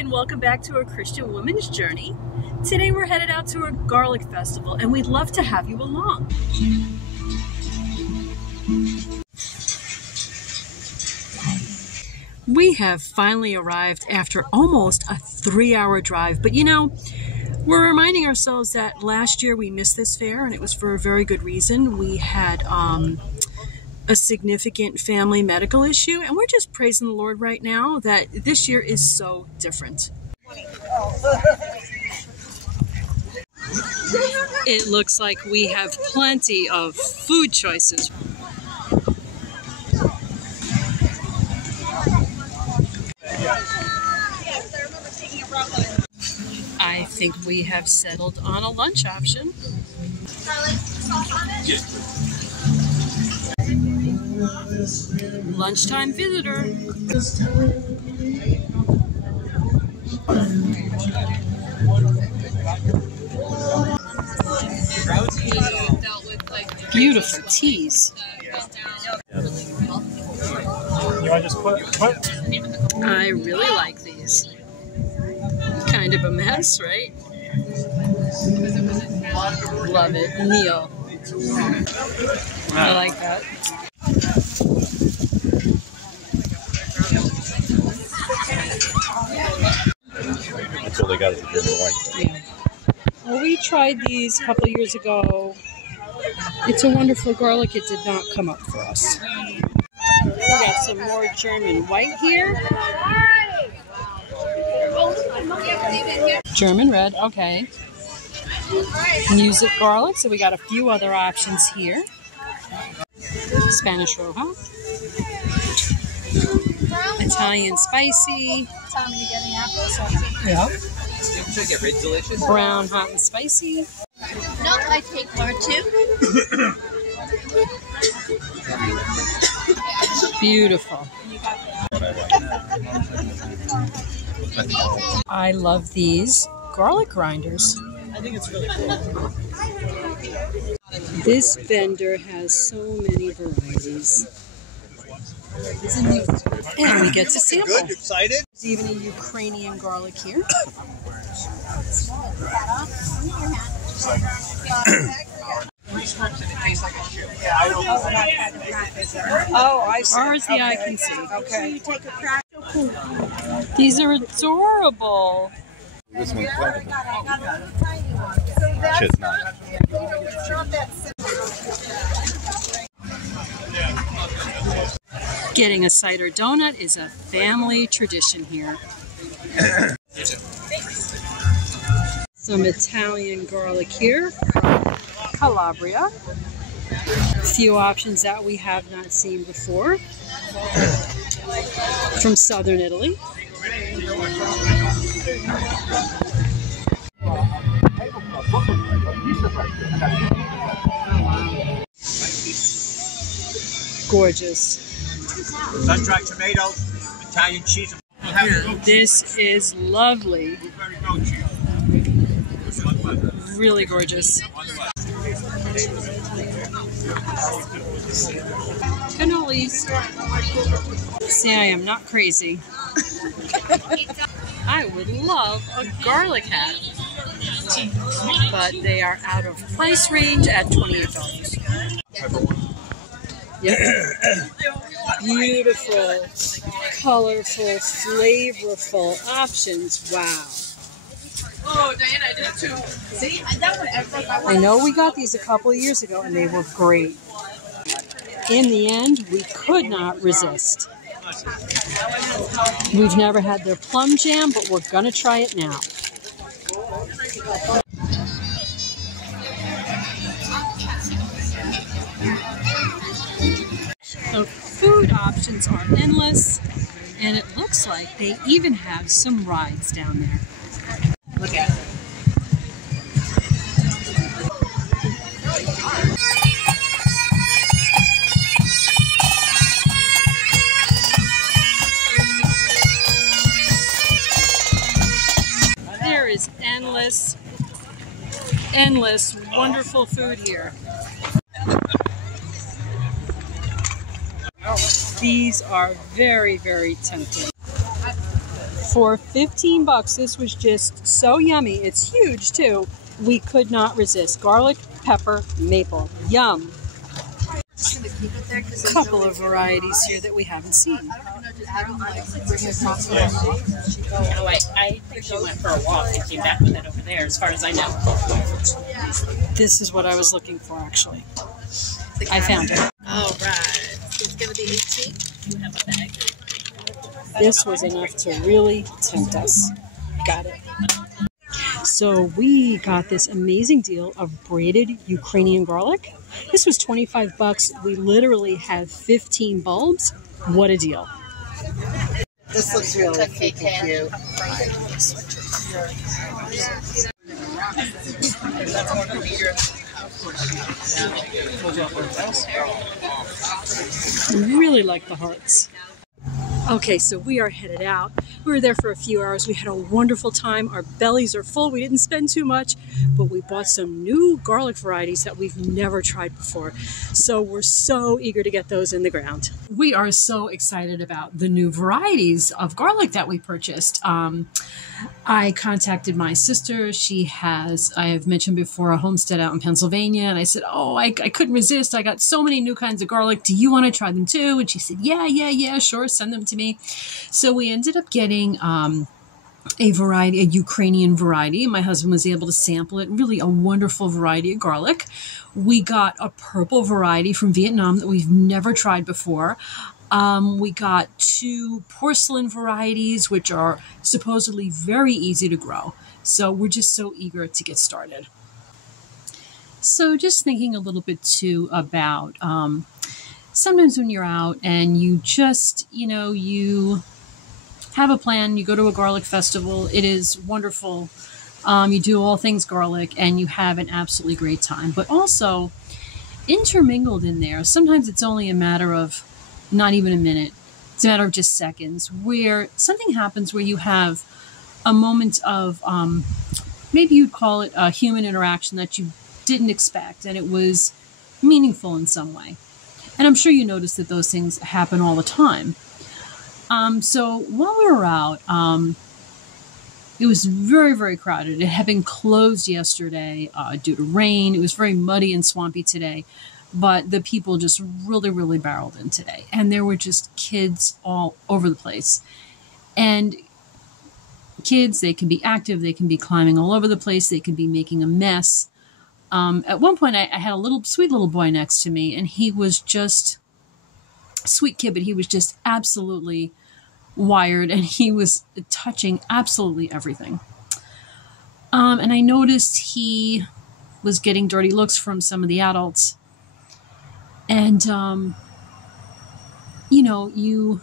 and welcome back to A Christian Woman's Journey. Today we're headed out to a garlic festival and we'd love to have you along. We have finally arrived after almost a 3-hour drive, but you know, we're reminding ourselves that last year we missed this fair and it was for a very good reason. We had a significant family medical issue, and we're just praising the Lord right now that this year is so different. It looks like we have plenty of food choices. I think we have settled on a lunch option. Lunchtime visitor. Beautiful teas. You want to just put? I really like these. Kind of a mess, right? Love it. Neil. I like that. Until they got it to German white. Yeah. Well, we tried these a couple of years ago. It's a wonderful garlic. It did not come up for us. We got some more German white here. German red, okay. Music garlic, so we got a few other options here. Spanish Roja. Italian spicy. Yep. Brown hot and spicy. No, I take part two. Beautiful. I love these garlic grinders. I think it's really cool. This vendor has so many varieties. And we get to sample. Good, excited? There's even a Ukrainian garlic here. Oh, I see. Far as the eye can see. Okay. So you take a crack. These are adorable. This one's plentiful. Shit's not. Getting a cider donut is a family tradition here. Some Italian garlic here from Calabria. A few options that we have not seen before from southern Italy. Gorgeous. Sun-dried tomatoes, Italian cheese. This is lovely. Really gorgeous. Cannolis. See, I am not crazy. I would love a garlic hat, but they are out of price range at $28. Yep. Beautiful, colorful, flavorful options. Wow. Oh, Diana, I did it too. See, that one. I know we got these a couple of years ago and they were great. In the end, we could not resist. We've never had their plum jam, but we're gonna try it now. The food options are endless, and it looks like they even have some rides down there. Look at it. There is endless, wonderful food here. These are very, very tempting. For 15 bucks, this was just so yummy. It's huge too. We could not resist. Garlic, pepper, maple. Yum. A couple of varieties here that we haven't seen. Oh, I think she went for a walk and came back with it over there, as far as I know. This is what I was looking for, actually. I found it. Oh, right. It's going to be 18. You have a bag. This was enough to really tempt us. Got it. So we got this amazing deal of braided Ukrainian garlic. This was 25 bucks. We literally have 15 bulbs. What a deal. This looks really freaking cute. Really like the hearts. Okay, so we are headed out. We were there for a few hours. We had a wonderful time. Our bellies are full. We didn't spend too much, but we bought some new garlic varieties that we've never tried before. So we're so eager to get those in the ground. We are so excited about the new varieties of garlic that we purchased. I contacted my sister. She has, I have mentioned before, a homestead out in Pennsylvania. And I said, oh, I couldn't resist. I got so many new kinds of garlic. Do you want to try them too? And she said, yeah, sure. Send them to me. So we ended up getting a Ukrainian variety. My husband was able to sample it. Really a wonderful variety of garlic. We got a purple variety from Vietnam that we've never tried before. We got 2 porcelain varieties, which are supposedly very easy to grow. So we're just so eager to get started. So just thinking a little bit too about sometimes when you're out and you just, you have a plan, you go to a garlic festival, it is wonderful. You do all things garlic and you have an absolutely great time. But also intermingled in there, sometimes it's only a matter of not even a minute. It's a matter of just seconds where something happens where you have a moment of, maybe you'd call it a human interaction that you didn't expect, and it was meaningful in some way. And I'm sure you notice that those things happen all the time. So while we were out, it was very, very crowded. It had been closed yesterday due to rain. It was very muddy and swampy today. But the people just really, really barreled in today. And there were just kids all over the place. And kids, they can be active. They can be climbing all over the place. They can be making a mess. At one point, I had a sweet little boy next to me. And he was just, sweet kid, but he was just absolutely wired. And he was touching absolutely everything. And I noticed he was getting dirty looks from some of the adults. And, you,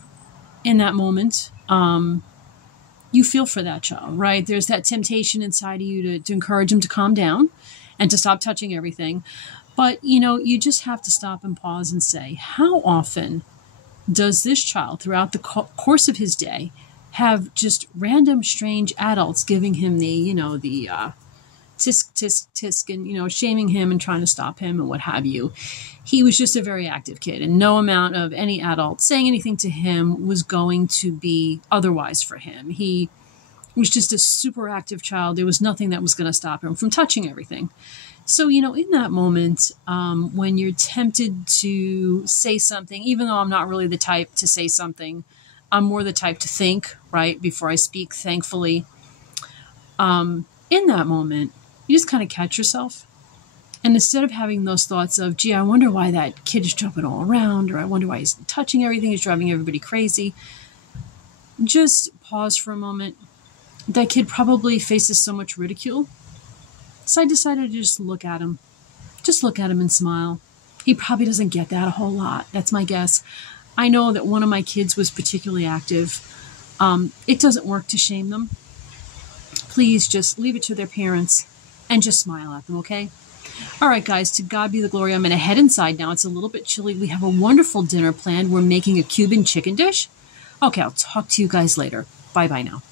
in that moment, you feel for that child, right? There's that temptation inside of you to encourage him to calm down and to stop touching everything. But, you just have to stop and pause and say, how often does this child, throughout the course of his day, have just random, strange adults giving him the tisk, tisk, tisk, and, shaming him and trying to stop him and what have you. He was just a very active kid, and no amount of any adult saying anything to him was going to be otherwise for him. He was just a super active child. There was nothing that was going to stop him from touching everything. So, in that moment, when you're tempted to say something, even though I'm not really the type to say something, I'm more the type to think, right, before I speak, thankfully. In that moment, you just kind of catch yourself. And instead of having those thoughts of, gee, I wonder why that kid is jumping all around, or I wonder why he's touching everything, he's driving everybody crazy, just pause for a moment. That kid probably faces so much ridicule. So I decided to just look at him. Just look at him and smile. He probably doesn't get that a whole lot. That's my guess. I know that one of my kids was particularly active. It doesn't work to shame them. Please just leave it to their parents and just smile at them, okay? All right, guys, to God be the glory. I'm going to head inside now. It's a little bit chilly. We have a wonderful dinner planned. We're making a Cuban chicken dish. Okay, I'll talk to you guys later. Bye-bye now.